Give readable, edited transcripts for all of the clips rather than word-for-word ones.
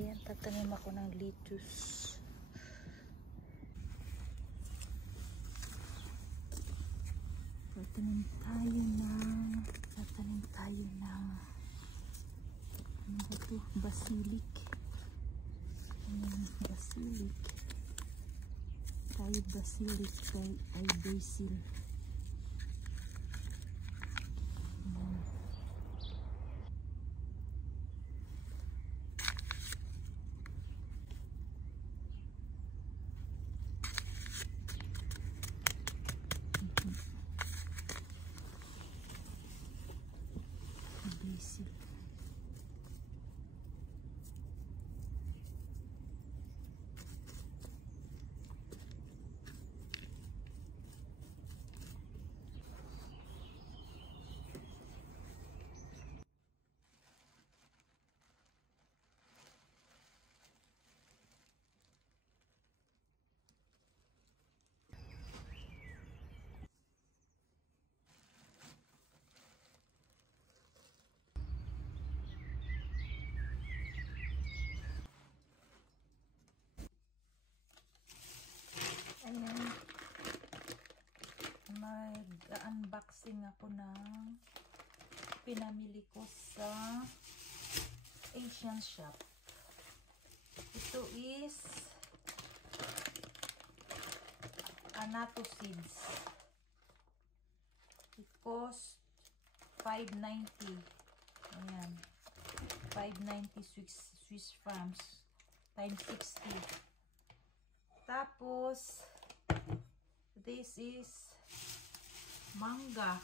Ayan, tatanim ako ng lettuce. Tatanim tayo ng ano ba ito? Basilic. Ayan, basilic. Tayo basilic ay basil. Basil. Ayan, mag-unboxing ako ng pinamili ko sa Asian shop. Ito is Anato seeds. It cost $5.90. Ayan, 5.90 Swiss francs times 60. Tapos, this is manga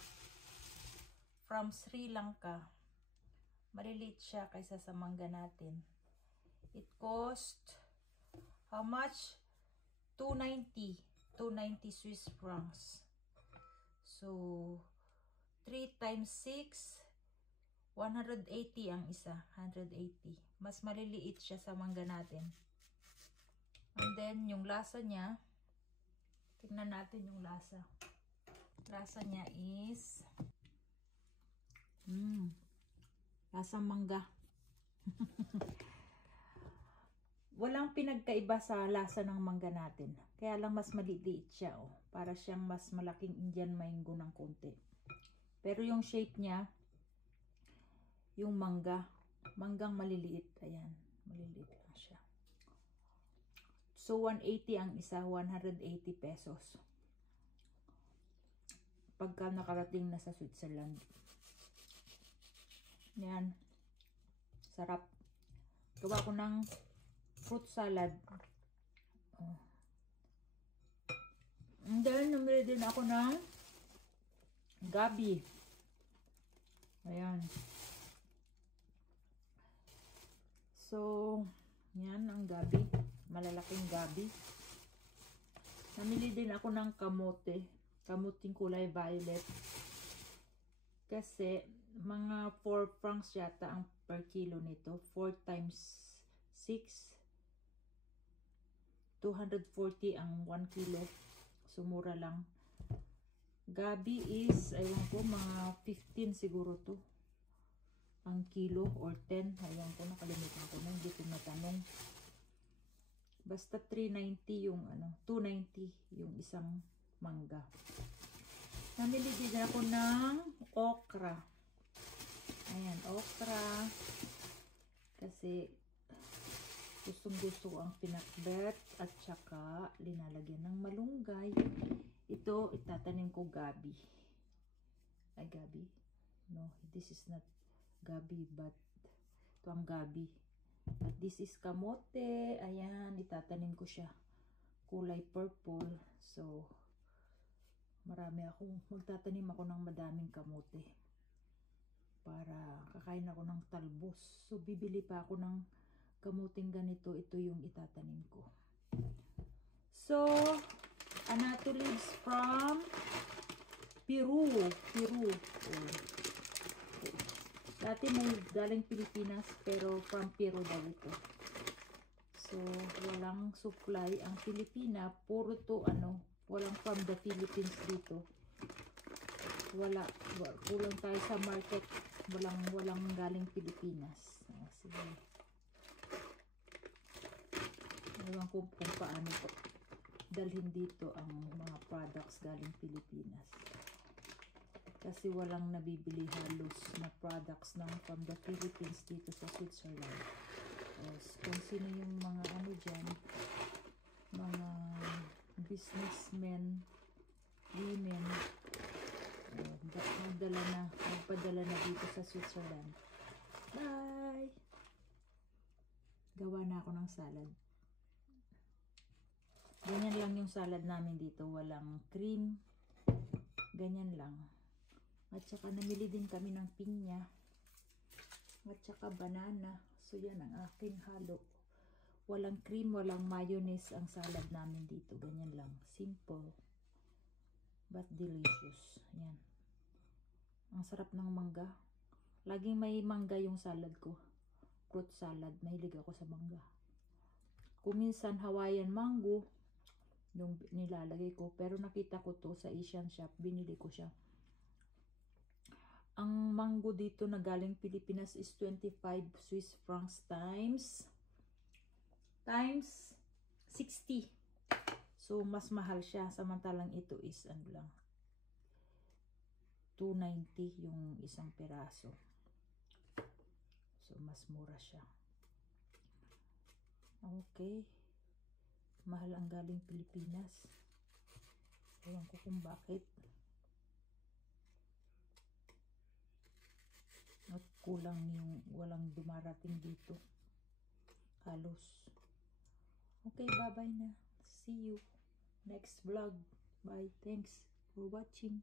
from Sri Lanka. Maliliit siya kaysa sa manga natin. It cost, how much? $2.90. 2.90 Swiss francs. So, 3 times 6, 180 ang isa. 180. Mas maliliit siya sa mangga natin. And then, yung lasa niya, tingnan natin yung lasa. Lasa niya is, lasang mangga. Walang pinagkaiba sa lasa ng mangga natin. Kaya lang mas maliliit siya. Oh. Para siyang mas malaking Indian mango ng konti. Pero yung shape niya, yung manggang maliliit. Ayan, maliliit lang siya. So, 180 ang isa, 180 pesos. Pagka nakarating na sa Switzerland. Yan. Sarap. Gawa ko ng fruit salad. Oh. And then, namili din ako ng gabi. Ayan. So, yan ang gabi. Malalaking gabi. Namili din ako ng kamote. Kamuting kulay violet. Kasi, mga 4 francs yata ang per kilo nito. 4 times 6. 240 ang 1 kilo. Sumura lang. Gabi is, ayun ko, mga 15 siguro to. Ang kilo or 10. Ayun ko, nakalimutan ko na. Hindi ko natanong. Basta 390 yung ano, 290 yung isang mangga. Namili din ako ng okra. Ayan, okra. Kasi gustong-gusto ko ang pinakbet at saka linalagyan ng malunggay. Ito, itatanim ko gabi. Ay, gabi? No, this is not gabi, but ito ang gabi. At this is kamote. Ayan, itatanim ko siya. Kulay purple. So, magtatanim ako ng madaming kamote. Para kakain ako ng talbos. So, bibili pa ako ng kamuting ganito. Ito yung itatanim ko. So, Anato leaves from Peru. Oh. Dati may galing Pilipinas pero from Peru daw ito. So, walang supply ang Pilipina. Puro to walang from the Philippines dito. Kulang tayo sa market. Walang galing Pilipinas. Sige. Ewan ko kung paano dalhin dito ang mga products galing Pilipinas. Kasi walang nabibili halos na products ng from the Philippines dito sa Switzerland. Kung sino yung mga ano dyan, mga businessmen, women, magpadala na dito sa Switzerland. Bye! Gawa na ako ng salad. Ganyan lang yung salad namin dito. Walang cream. Ganyan lang. At saka namili din kami ng pinya. At saka banana. So yan ang aking halo. Walang cream, walang mayonnaise ang salad namin dito. Ganyan lang. Simple. But delicious. Yan. Ang sarap ng mangga. Laging may mangga yung salad ko. Fruit salad. Mahilig ako sa mangga. Kung minsan Hawaiian mango yung nilalagay ko. Pero nakita ko to sa Asian shop. Binili ko siya. Ang mango dito na galing Pilipinas is 25 Swiss francs times 60. So, mas mahal siya. Samantalang ito is ano lang. 290 yung isang peraso. So, mas mura siya. Okay. Mahal ang galing Pilipinas. Ewan ko kung bakit. At kulang yung walang dumarating dito. Halos. Okay, bye-bye na. See you next vlog. Bye. Thanks for watching.